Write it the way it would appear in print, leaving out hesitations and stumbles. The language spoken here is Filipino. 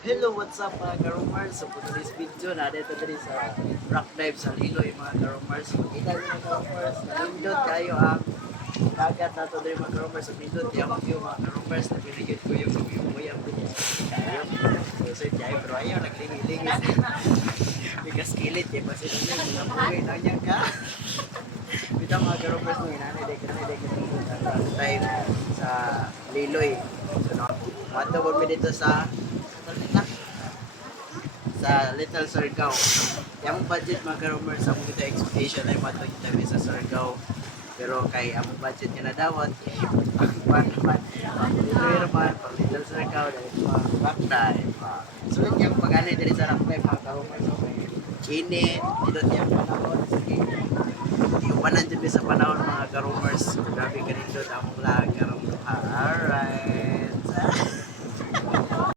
Hello, what's up mga karomers? So, for today's video, dito dali sa rock dive sa Liloy mga karomers. Makita nyo mga karomers, nalindot kayo ang dagat na ito dali mga karomers. So, nindot yung view mga karomers. Nabinigyan ko yung uyang dito sa kayo. So, dyan, pero ayaw, naglingi-lingis. Bigas kilit, eh, kasi nila, mga buhay na niya ka. Bita mga karomers mo, inanay, dive sa Liloy. So, matawag mo dito sa Little Surigao. Yung budget mga karomers sa mga expectation ay matawag kami sa Surigao. Pero kay ang budget nga na dawat, pang Liloy naman, pang Little Surigao, dahil pang Bakda, sulit yung pag-anay dali sa Rakbay mga karomers. So, may init, dito yung panahon, sige. Iupanan dyan sa panahon mga karomers. Grabe ka rin doon, among lahat karomers. Alright.